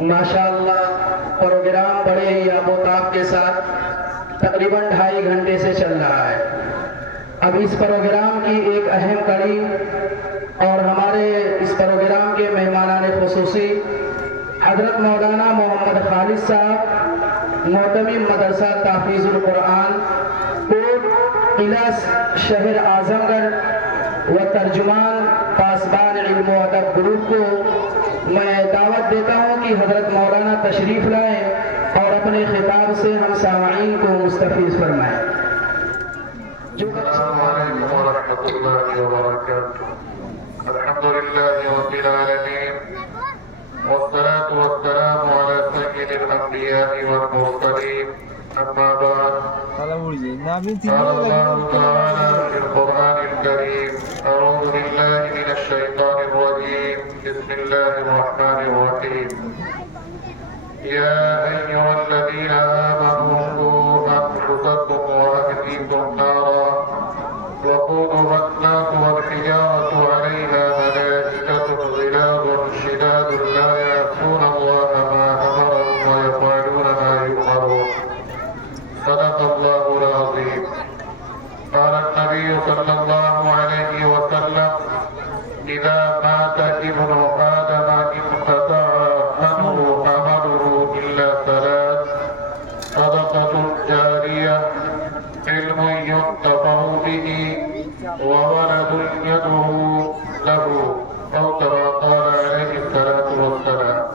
ماشاءاللہ پروگرام بڑے ہی آب و تاب کے ساتھ تقریباً 2.5 گھنٹے سے چل رہا ہے۔ اب اس پروگرام کی ایک اہم کڑی اور ہمارے اس پروگرام کے مہمانان خصوصی حضرت مولانا محمد خالد صاحب، محتمم مدرسہ تحفیظ القرآن کوٹ قلعہ شہر اعظم گڑھ و ترجمان پاسبان علم و ادب گروپ کو میں دعوت دیتا ہوں کہ حضرت مولانا تشریف لائیں اور اپنے خطاب سے ہم سامعین کو مستفیض فرمائیں۔ السلام علیکم ورحمۃ اللہ وبرکاتہ۔ الحمد للہ رب العالمین والصلاة والسلام علی سید الانبیاء والمرسلین، اما بعد، قال اللہ تعالی فی القرآن الکریم، اعوذ باللہ من الشیطان الرجیم، بسم اللہ الرحمن الرحیم، یا ایھا الذین آمنوا قوا انفسکم واہلیکم نارا وقودها الناس والحجارة عليها ملائكة غلاظ شداد لا يعصون الله ما أمرهم ويفعلون ما يؤمرون، صدق الله العظيم۔ قال النبي صلى الله عليه وسلم، إذا مات ابن آدم انقطع عنه عمله إلا ثلاث، صدقة جارية، علم ينتفع به، وولد يدعو له، أو كما قال عليه الصلاة والسلام۔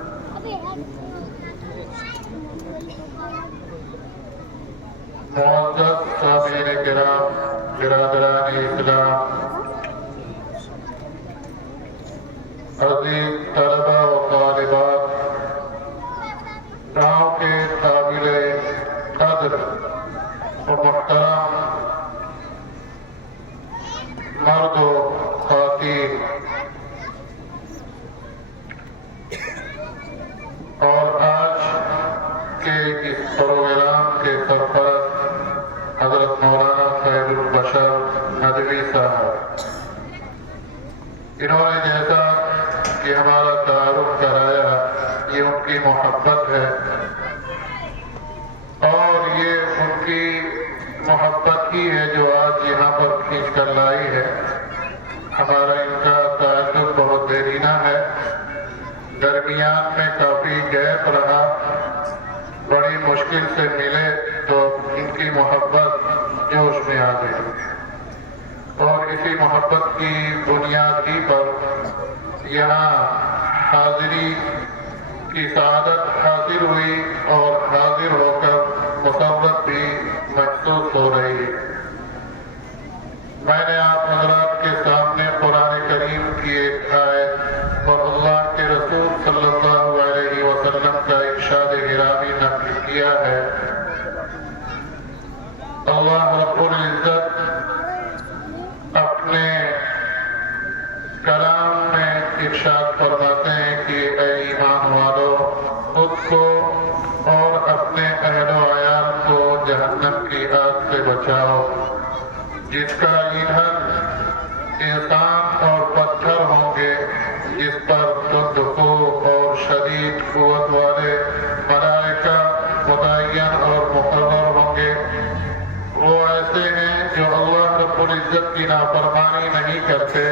معزز سامعین کرام، برادران اسلام، عزیز طلبہ و طالبات، گاؤں کے قابل قدر و محترم مرد و خواتین، اور آج کے اس پروگرام کے سرپرست حضرت مولانا سید البشر ندوی صاحب، انہوں نے جیسا کہ ہمارا تعارف کرایا، یہ ان کی محبت ہے، اور یہ ان کی محبت ہی ہے جو آج یہاں پر کھینچ کر لائی ہے۔ ہمارا ان کا تعلق بہت دیرینہ ہے، درمیان میں کافی گیپ رہا، بڑی مشکل سے ملے تو ان کی محبت جوش میں آ گئی، اور اسی محبت کی بنیاد ہی پر یہاں حاضری کی سعادت حاصل ہوئی، اور حاضر ہو کر مسرت بھی محسوس ہو رہی ہے۔ میں نے آپ حضرات کے سامنے قرآن کریم کی ایک آیت اور اللہ کے رسول صلی اللہ علیہ وسلم کا ارشاد گرامی نقل کیا ہے۔ اللہ رب العزت اپنے کلام میں ارشاد فرماتے ہیں کہ اے ایمان والو، خود کو اور اپنے اہل و عیال کو جہنم کی آگ سے بچاؤ، جس کا ایندھن انسان اور پتھر ہوں گے، جس پر تندخو اور شدید قوت والے ملائکہ متعین اور مقرر ہوں گے۔ وہ ایسے ہیں جو اللہ رب العزت کی نافرمانی نہیں کرتے،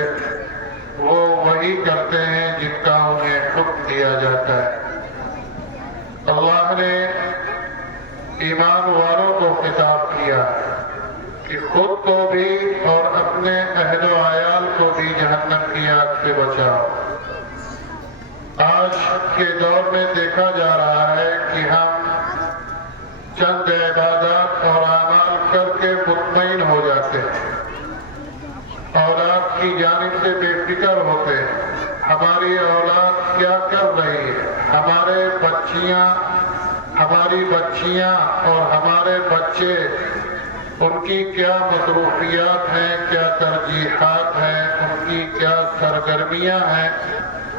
وہ وہی کرتے ہیں جن کا انہیں حکم دیا جاتا ہے۔ اللہ نے ایمان والوں کو خطاب کیا کہ خود کو بھی اور اپنے اہل و عیال کو بھی جہنم کی آگ سے بچاؤ۔ آج کے دور میں دیکھا جا رہا ہے کہ ہم چند عبادات اور اعمال کر کے مطمئن ہو جاتے ہیں، اولاد کی جانب سے بے فکر ہوتے ہیں، ہماری اولاد کیا کر رہی ہے، ہماری بچیاں اور ہمارے بچے، ان کی کیا مصروفیات ہیں، کیا ترجیحات ہیں، ان کی کیا سرگرمیاں ہیں،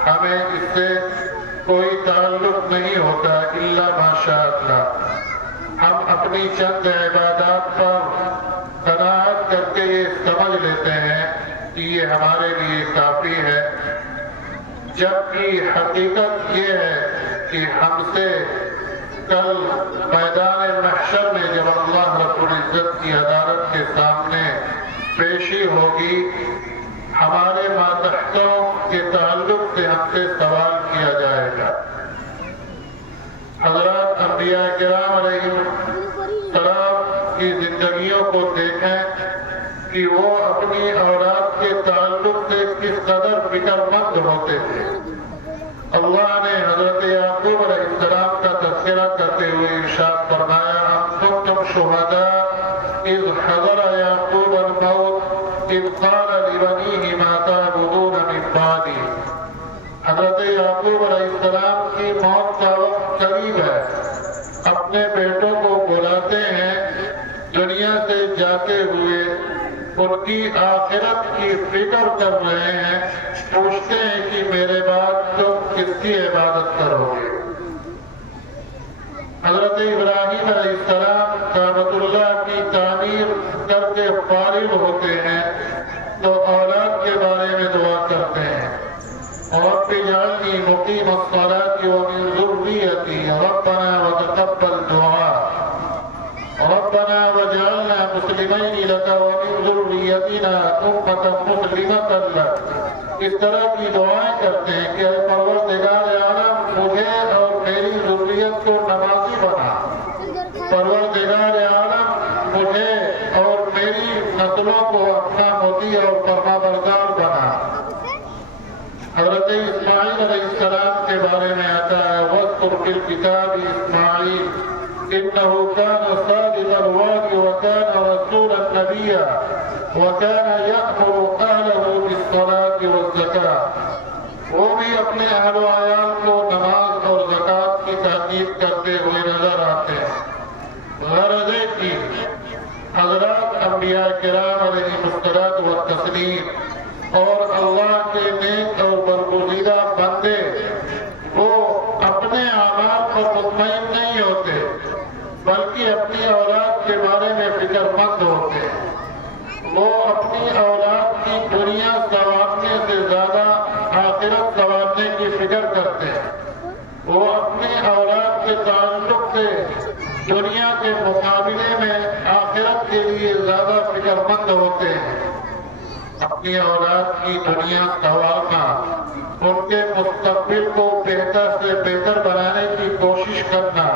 ہمیں اس سے کوئی تعلق نہیں ہوتا الا ماشاء اللہ۔ ہم اپنی چند عبادات پر قناعت کر کے یہ سمجھ لیتے ہیں کہ یہ ہمارے لیے کافی ہے، جبکہ حقیقت یہ ہے کہ ہم سے کل میدان محشر میں جب اللہ رب العزت کی عدالت کے سامنے پیشی ہوگی، ہمارے ماتحتوں کے تعلق سے ہم سے سوال کیا جائے گا۔ حضرات انبیاء کرام علیہ السلام کی زندگیوں کو دیکھیں کہ وہ اپنی اولاد کے تعلق سے کس قدر فکر مند ہوتے تھے۔ اللہ نے حضرت یعقوب علیہ السلام کا تذکرہ کرتے ہوئے ارشاد فرمایا، ام کنتم شہداء اذ حضر یعقوب الموت اذ قال لبنیہ ما تعبدون من بعدی۔ حضرت یعقوب علیہ السلام کی موت کا وقت قریب ہے، اپنے بیٹوں کو بلاتے ہیں، دنیا سے جاتے ہوئے ان کی آخرت کی فکر کر رہے ہیں، پوچھتے ہیں کہ میرے بعد تم کس کی عبادت کرو گے؟ حضرت ابراہیم علیہ السلام کعبۃ اللہ کی تعمیر کر کے فارغ ہوتے ہیں تو اولاد کے بارے میں دعا کرتے ہیں، رب اجعلنی مقیم الصلاۃ ومن ذریتی ربنا وتقبل دعاء ربنا واجعلنا مسلمین لک ومن ذریتنا امۃ مسلمۃ لک۔ اس طرح کی دعائیں کرتے ہیں کہ اے پروردگار عالم، مجھے اور میری ذریت کو نمازی بنا، پروردگار عالم مجھے اور میری نسلوں کو اپنا مطیع اور فرمانبردار بنا۔ حضرت اسماعیل علیہ السلام کے بارے میں آتا ہے، وَاذْكُرْ فِي الْكِتَابِ إِسْمَاعِيلَ إِنَّهُ كَانَ صَادِقَ الْوَعْدِ وَكَانَ رَسُولًا نَبِيًّا وَكَانَ يَأْمُرُ أَهْلَهُ بِالصَّلَاةِ وَالزَّكَاةِ۔ وہ بھی اپنے اہل و عیال کو نماز اور زکوٰۃ کی تاکید کرتے ہوئے نظر آتے ہیں۔ غرض ہے کہ حضرات انبیاء کرام علیہ الصلاۃ والتسلیم اور اللہ کے نیک اور برگزیدہ بندے وہ اپنے اعمال پر مطمئن نہیں ہوتے، بلکہ اپنی اولاد کے بارے میں فکر مند ہوتے ہیں۔ وہ اپنی اولاد کی دنیا سنوارنے سے زیادہ آخرت سنوارنے کی فکر کرتے ہیں۔ وہ اپنی اولاد کے تعلق سے دنیا کے مقابلے میں آخرت کے لیے زیادہ فکر مند ہوتے ہیں۔ اپنی اولاد کی دنیا سنوارنا، ان کے مستقبل کو بہتر سے بہتر بنانے کی کوشش کرنا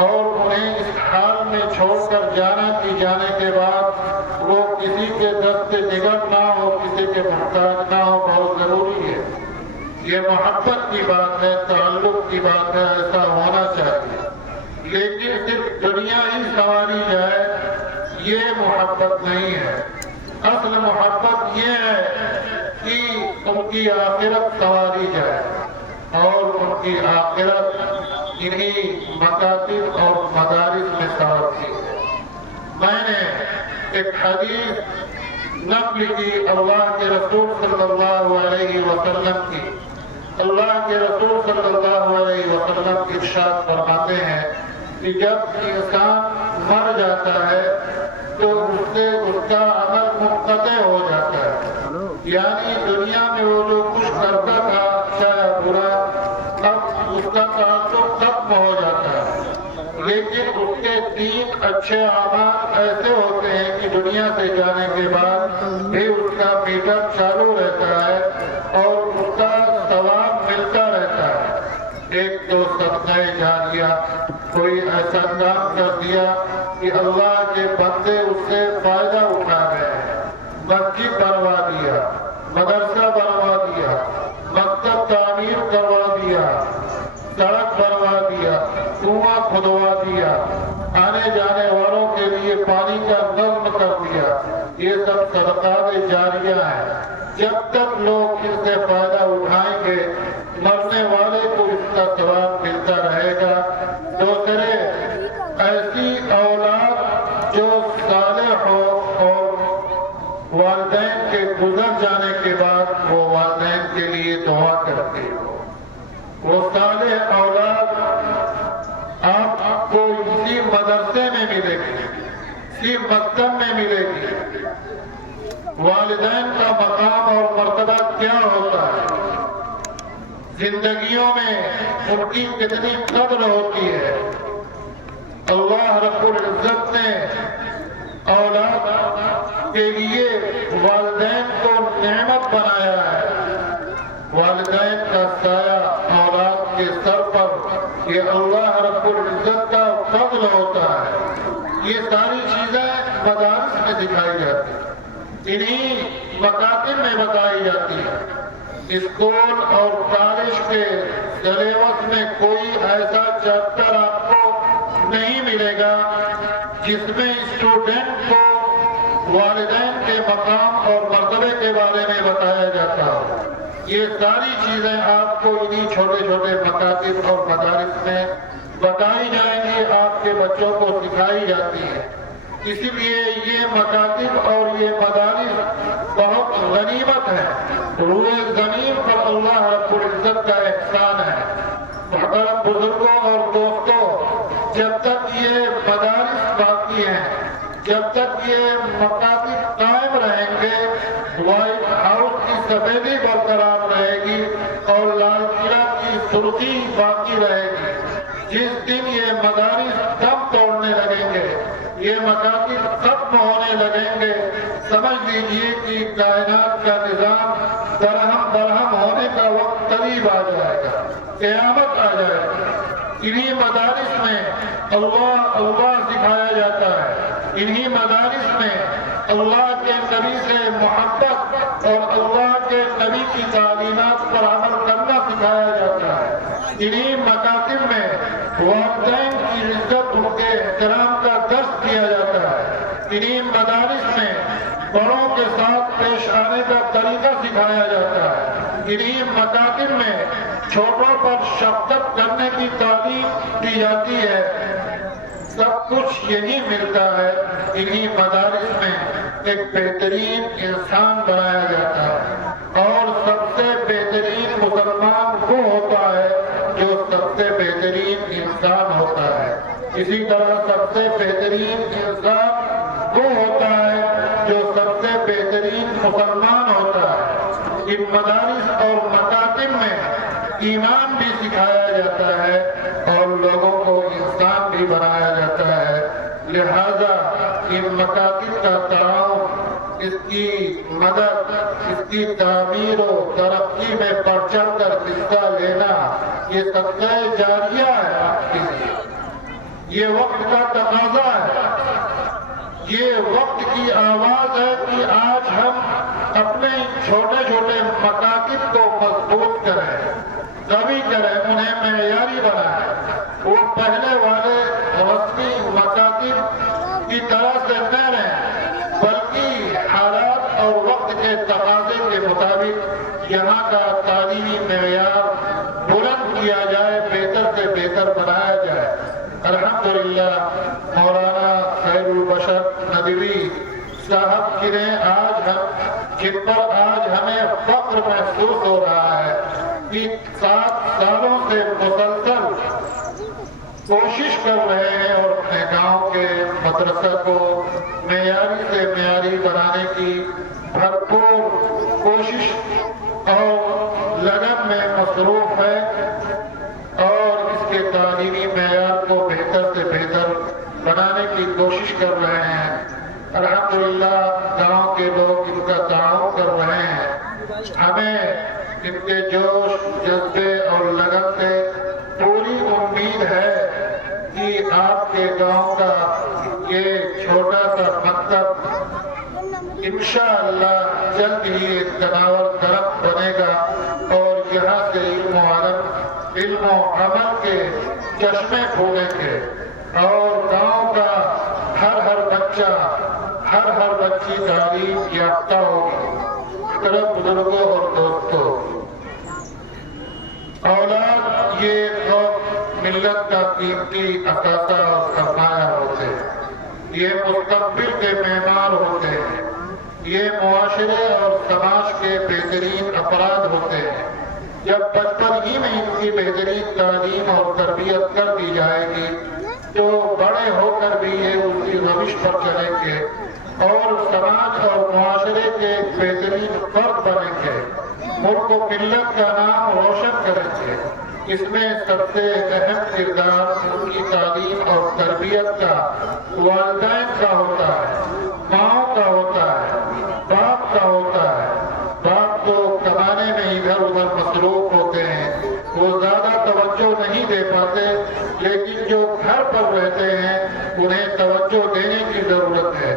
اور انہیں اس حال میں چھوڑ کر جانا کہ جانے کے بعد وہ کسی کے دست نگر نہ ہو، کسی کے محتاج نہ ہو، بہت ضروری ہے۔ یہ محبت کی بات ہے، تعلق کی بات ہے، ایسا ہونا چاہیے، لیکن صرف دنیا ہی سنواری جائے یہ محبت نہیں ہے۔ اصل محبت یہ ہے کہ ان کی آخرت سنواری جائے اور ان کی آخرت انہی مکاتب اور مدارس میں سنورتی ہے۔ میں نے ایک حدیث نقل کی اللہ کے رسول صلی اللہ علیہ وسلم کی۔ اللہ کے رسول صلی اللہ علیہ وسلم ارشاد فرماتے ہیں کہ جب انسان مر جاتا ہے تو اس سے اس کا عمل منقطع ہو جاتا ہے، یعنی دنیا میں وہ جو کچھ کرتا تھا اچھا یا برا، اب اس کا تعلق ختم ہو جاتا ہے، لیکن اس کے 3 اچھے اعمال ایسے ہوتے ہیں کہ دنیا سے جانے کے بعد بھی اس کا میٹر چالو رہتا ہے اور اس کا ثواب ملتا رہتا ہے۔ ایک تو صدقہ جاریہ، کوئی ایسا کام کر دیا کہ اللہ کے بندے اس سے فائدہ اٹھا گئے، مسجد بنوا دیا، مدرسہ بنوا دیا، مکتب تعمیر کروا دیا، سڑک بنوا دیا، کنواں کھدوا دیا، آنے جانے والوں کے لیے پانی کا نظم کر دیا، یہ سب صدقات جاریہ ہیں۔ جب تک لوگ اس سے فائدہ اٹھائیں گے، مرنے والے کو اس کا ثواب ملتا رہے گا۔ دوسرے، ایسی اولاد جو صالح ہو اور والدین کے گزر جانے کے بعد وہ والدین کے لیے دعا کرتی ہو، وہ صالح اولاد آپ کو اسی مدرسے میں ملے گی، اسی مکتب میں ملے گی۔ والدین کا مقام اور مرتبہ کیا ہوتا ہے؟ زندگیوں میں ان کی کتنی قدر ہوتی ہے۔ اللہ رب العزت نے اولاد کے لیے والدین کو نعمت بنایا ہے۔ والدین کا سایہ اولاد کے سر پر یہ اللہ رب العزت کا فضل ہوتا ہے۔ یہ ساری چیزیں مدارس میں دکھائی جاتی ہیں، انہی مکاتب میں بتائی جاتی ہیں۔ اسکول اور کالج کے سلیبس میں کوئی ایسا چیپٹر آپ کو نہیں ملے گا جس میں اسٹوڈنٹ کو والدین کے مقام اور مرتبے کے بارے میں بتایا جاتا ہو۔ یہ ساری چیزیں آپ کو انہی چھوٹے چھوٹے مکاتب اور مدارس میں بتائی جائیں گی، آپ کے بچوں کو سکھائی جاتی ہیں۔ اسی لیے یہ مکاتب اور یہ مدارس بہت غنیمت ہے، روئے زمین پر اللہ رب العزت کا احسان ہے۔ محترم بزرگوں اور دوستوں، جب تک یہ مدارس باقی ہیں، جب تک یہ مکاتب قائم رہیں گے، وائٹ ہاؤس کی سفیدی برقرار رہے گی اور لال قلعہ کی سرخی باقی رہے گی۔ جس دن یہ مدارس دم توڑنے لگیں گے، یہ مکاتب ختم ہونے لگیں گے، سمجھ لیجیے کہ کائنات کا نظام درہم برہم ہونے کا وقت قریب آ جائے گا، قیامت آ جائے گا۔ انہی مدارس میں اللہ اللہ سکھایا جاتا ہے، انہی مدارس میں اللہ کے نبی سے محبت اور اللہ کے نبی کی تعلیمات پر عمل کرنا سکھایا جاتا ہے۔ انہی مکاتب میں والدین کی عزت، ان کے احترام کا درس دیا جاتا ہے۔ انہی مدارس میں بڑوں کے ساتھ پیش آنے کا طریقہ سکھایا جاتا ہے۔ انہی مکاتب میں چھوٹوں پر شفقت کرنے کی تعلیم دی جاتی ہے۔ سب کچھ یہی ملتا ہے، انہی مدارس میں ایک بہترین انسان بنایا جاتا ہے، اور سب سے بہترین مسلمان وہ ہوتا ہے جو سب سے بہترین انسان ہوتا ہے۔ اسی طرح سب سے بہترین انسان وہ ہوتا ہے جو سب سے بہترین مسلمان ہوتا ہے۔ ان مدارس اور مکاتب میں ایمان بھی سکھایا جاتا ہے اور لوگوں کو انسان بھی بنایا جاتا ہے۔ لہذا ان مکاتب کا تعاون، اس کی مدد، اس کی تعمیر و ترقی میں بڑھ چڑھ کر حصہ لینا، یہ صدقہ جاریہ ہے آپ کے لیے۔ یہ وقت کا تقاضا ہے، یہ وقت کی آواز ہے کہ آج ہم اپنے چھوٹے چھوٹے مکاتب کو مضبوط کریں، قوی کریں، انہیں معیاری بنائیں۔ وہ پہلے والے رسمی مکاتب کی طرح سے نہ رہیں، بلکہ حالات اور وقت کے تقاضے کے مطابق یہاں کا تعلیمی معیار بلند کیا جائے، بہتر سے بہتر بنایا جائے۔ الحمدللہ مولانا خیر البشر ندوی صاحب جن پر آج ہمیں فخر محسوس ہو رہا ہے کہ 7 سالوں سے مسلسل کوشش کر رہے ہیں اور اپنے گاؤں کے مدرسہ کو معیاری سے معیاری بنانے کی بھرپور کوشش اور لگن میں مصروف ہے، اور اس کے تعلیمی معیار کو بہتر سے بہتر بنانے کی کوشش کر رہے ہیں۔ الحمدللہ گاؤں کے لوگ ان کا تعاون کر رہے ہیں۔ ہمیں ان کے جوش، جذبے اور لگن سے پوری امید ہے کہ آپ کے گاؤں کا یہ چھوٹا سا مکتب انشاءاللہ جلد ہی ایک تناور درخت بنے گا، اور یہاں سے علم و عمل کے چشمے کھولیں گے، اور گاؤں کا ہر بچہ، ہر بچی تعلیم یافتہ ہوگی۔ محترم بزرگوں اور دوستوں، اولاد یہ قوم ملت کا قیمتی اثاثہ اور سرمایہ ہوتے ہیں، یہ مستقبل کے معمار ہوتے ہیں، یہ معاشرے اور سماج کے بہترین افراد ہوتے ہیں۔ جب بچپن ہی میں ان کی بہترین تعلیم اور تربیت کر دی جائے گی تو بڑے ہو کر بھی یہ اسی روش پر چلیں گے اور سماج اور معاشرے کے بہترین فرد بنیں گے۔ ملک و ملت کا نام روشن کریں گے۔ اس میں سب سے اہم کردار ان کی تعلیم اور تربیت کا والدین کا ہوتا ہے، ماؤں کا ہوتا ہے، باپ کا ہوتا ہے۔ باپ تو کمانے میں ادھر ادھر مصروف ہوتے ہیں، وہ زیادہ توجہ نہیں دے پاتے، لیکن جو گھر پر رہتے ہیں انہیں توجہ دینے کی ضرورت ہے،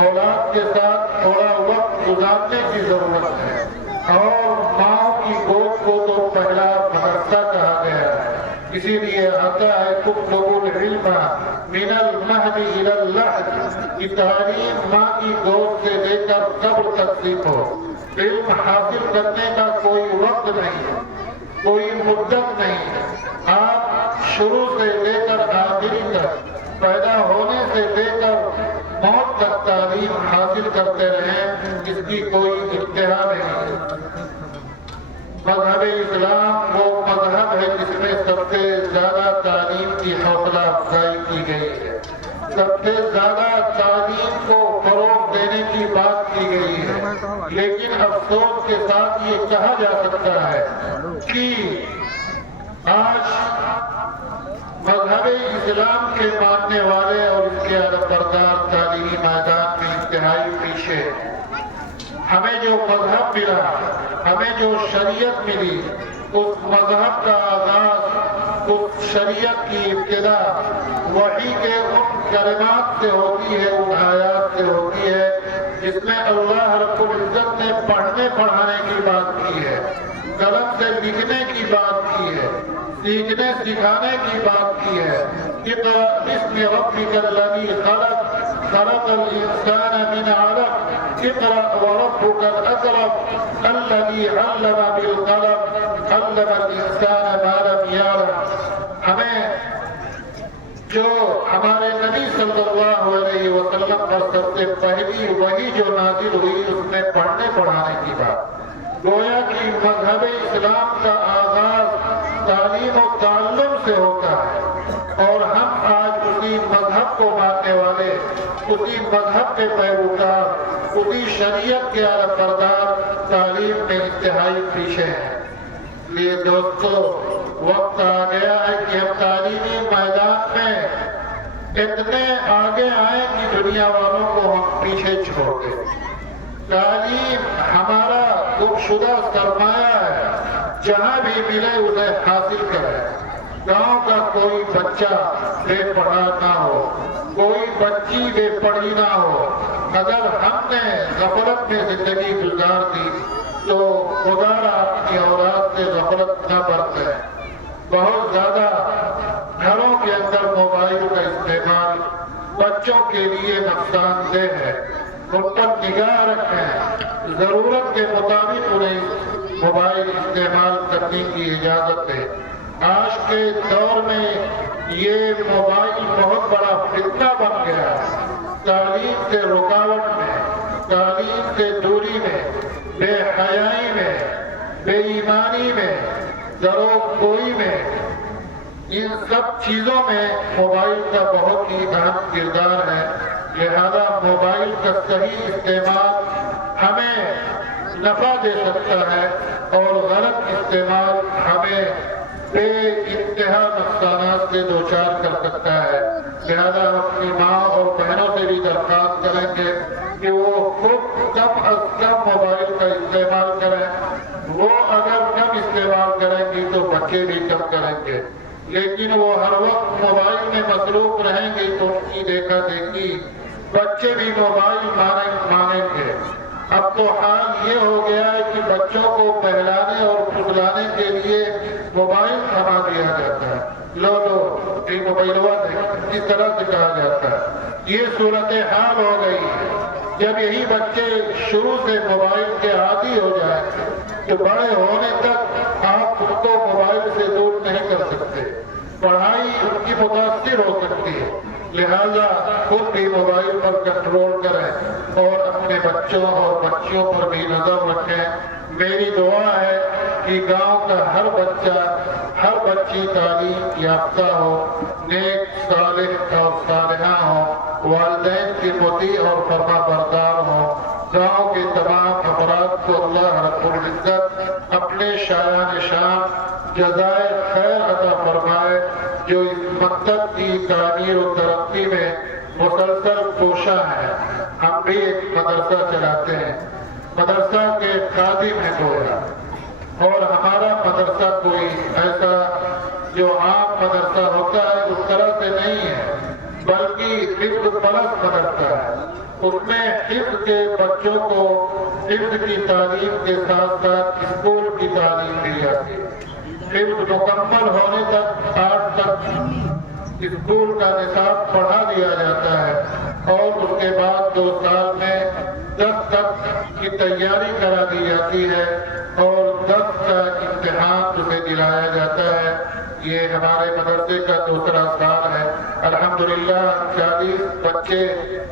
اولاد کے ساتھ تھوڑا وقت گزارنے کی ضرورت ہے۔ اور ماں کی گود کو تو پہلا مدرسہ کہا گیا ہے، اسی لیے آتا ہے تطلبوا العلم من المہد الی اللحد، کی تعلیم ماں کی گود سے لے کر قبر تک سیکھو۔ علم حاصل کرنے کا کوئی وقت نہیں، کوئی مدت نہیں، آپ شروع سے لے کر آخری تک، پیدا ہونے سے لے کر موت تک تعلیم حاصل کرتے رہیں، اس کی کوئی انتہا نہیں۔ مذہب اسلام وہ مذہب ہے جس میں سب سے زیادہ تعلیم کی حوصلہ افزائی کی گئی ہے، سب سے زیادہ تعلیم کو فروغ دینے کی بات کی گئی ہے، لیکن افسوس کے ساتھ یہ کہا جا سکتا ہے کہ آج مذہب اسلام کے ماننے والے اور اس کے علمبردار تعلیمی میدان میں انتہائی پیچھے۔ ہمیں جو مذہب ملا، ہمیں جو شریعت ملی، اس مذہب کا آغاز، اس شریعت کی ابتدا وحی کے ان کلمات سے ہوتی ہے، ان آیات سے ہوتی ہے جس میں اللہ رب العزت نے پڑھنے پڑھانے کی بات کی ہے، قلم سے لکھنے کی بات کی ہے، سیکھنے سکھانے کی بات کی ہے۔ اقرأ باسم ربک الذی خلق، خلق الانسان من علق، اقرأ وربك الأكرم الذي علم بالقلم علم الإنسان ما لم يعلم۔ ہمیں جو ہمارے نبی صلی اللہ علیہ وسلم پر سب سے پہلی وحی جو نازل ہوئی اس میں پڑھنے پڑھانے کی بات، گویا کہ مذہب اسلام کا آغاز تعلیم و تعلم سے ہوتا ہے، اور ہم آج اسی مذہب کو ماننے والے، اسی مذہب کے پیروکار، اسی شریعت کے علمبردار تعلیم میں انتہائی پیچھے ہیں۔ اس لیے دوستو، وقت آ گیا ہے کہ ہم تعلیمی میدان میں اتنے آگے آئیں کہ دنیا والوں کو ہم پیچھے چھوڑ دیں۔ تعلیم ہمارا گمشدہ سرمایہ ہے، جہاں بھی ملے اسے حاصل کریں۔ گاؤں کا کوئی بچہ بے پڑھا نہ ہو، کوئی بچی بے پڑھی نہ ہو۔ اگر ہم نے غفلت میں زندگی گزار دی تو خدا اپنی اولاد سے غفلت نہ برتے۔ بہت زیادہ گھروں کے اندر موبائل کا استعمال بچوں کے لیے نقصان دہ ہے، ان پر نگاہ رکھیں، ضرورت کے مطابق انہیں موبائل استعمال کرنے کی اجازت ہے۔ آج کے دور میں یہ موبائل بہت بڑا فتنہ بن گیا ہے، تعلیم سے رکاوٹ میں، تعلیم سے دوری میں، بے حیائی میں، بے ایمانی میں، دروغگوئی میں، ان سب چیزوں میں موبائل کا بہت ہی اہم کردار ہے۔ لہذا موبائل کا صحیح استعمال ہمیں نفع دے سکتا ہے اور غلط استعمال ہمیں بے انتہا نقصانات سے دوچار کر سکتا ہے۔ لہذا ہم اپنی ماں اور بہنوں سے بھی درخواست کریں گے کہ وہ خود کم از کم موبائل کا استعمال کریں۔ وہ اگر کم استعمال کریں گی تو بچے بھی کم کریں گے، لیکن وہ ہر وقت موبائل میں مصروف رہیں گے تو ان کی دیکھا دیکھی بچے بھی موبائل مانیں گے۔ اب تو حال یہ ہو گیا ہے کہ بچوں کو پہلانے اور پھسلانے کے لیے موبائل تھما دیا جاتا ہے، لو یہ موبائلوا اس طرح سے کہا جاتا ہے۔ یہ صورتحال ہو گئی ہے۔ جب یہی بچے شروع سے موبائل کے عادی ہو جائیں تو بڑے ہونے تک آپ ان کو موبائل سے دور نہیں کر سکتے، پڑھائی ان کی متاثر ہو سکتی ہے۔ لہذا خود بھی موبائل پر کنٹرول کریں اور اپنے بچوں اور بچیوں پر بھی نظر رکھیں۔ میری دعا ہے کہ گاؤں کا ہر بچہ، ہر بچی تعلیم یافتہ ہو، نیک، صالح اور صالحہ ہو، والدین کی مطیع اور فرما بردار ہو۔ گاؤں کے تمام افراد کو اللہ رب العزت اپنے شایان شان جزائے خیر عطا فرمائے، جو اس مکتب کی تعمیر و ترقی میں مسلسل کوشاں ہیں۔ ہم بھی ایک مدرسہ چلاتے ہیں، مدرسہ کے خادم ہیں گویا، اور ہمارا مدرسہ کوئی ایسا جو عام مدرسہ ہوتا ہے اس طرح سے نہیں ہے، بلکہ حفظ پرست مدرسہ ہے۔ اس میں حفظ کے بچوں کو حفظ کی تعلیم کے ساتھ ساتھ اسکول کی تعلیم دی جاتی ہے۔ حفظ مکمل ہونے تک 8 تک اسکول کا نصاب پڑھا دیا جاتا ہے، اور اس کے بعد 2 سال میں 10 تک کی تیاری کرا دی جاتی ہے، اور 10 کا امتحان تمہیں دلایا جاتا ہے۔ یہ ہمارے مدرسے کا دوسرا سال ہے۔ الحمدللہ 40 بچے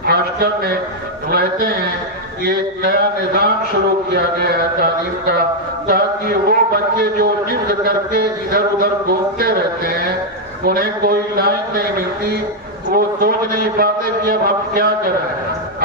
ہاسٹل میں رہتے ہیں۔ یہ نیا نظام شروع کیا گیا ہے تعلیم کا، تاکہ وہ بچے جو حفظ کر کے ادھر ادھر گھومتے رہتے ہیں، انہیں کوئی لائن نہیں ملتی، وہ سوچ نہیں پاتے کہ اب ہم کیا کریں،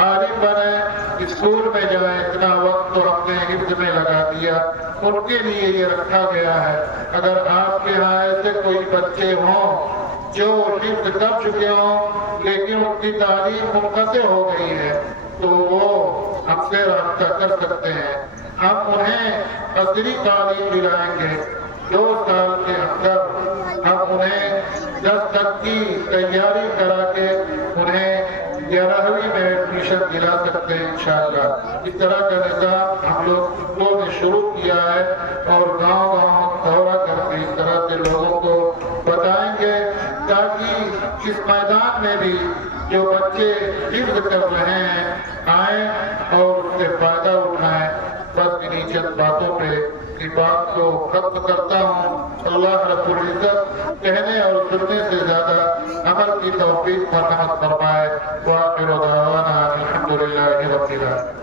عالم بنیں، اسکول میں جائیں، اتنا وقت تو ہم نے حفظ میں لگا دیا۔ ان کے لیے یہ رکھا گیا ہے۔ اگر آپ کے یہاں ایسے کوئی بچے ہوں جو حفظ کر چکے ہوں لیکن ان کی تعلیم منقطع ہو گئی ہے، تو وہ ہم سے رابطہ کر سکتے ہیں۔ ہم انہیں عصری تعلیم دلائیں گے۔ 2 سال کے اندر ہم انہیں 10 تک کی تیاری کرا کے انہیں 11ویں میں ایڈمیشن دلا سکتے ہیں انشاءاللہ۔ اس طرح کا نظام ہم لوگوں نے شروع کیا ہے، اور گاؤں گاؤں دورہ کر کے اس طرح سے لوگوں کو بتائیں گے، تاکہ اس میدان میں بھی جو بچے حفظ کر رہے ہیں آئیں اور اس سے فائدہ اٹھائیں۔ بس انہی چند باتوں پہ کی بات کو ختم کرتا ہوں۔ اللہ رب العزت کہنے اور سننے سے زیادہ عمل کی توفیق مرحمت فرمائے۔ وآخر دعوانا الحمدللہ رب العالمین۔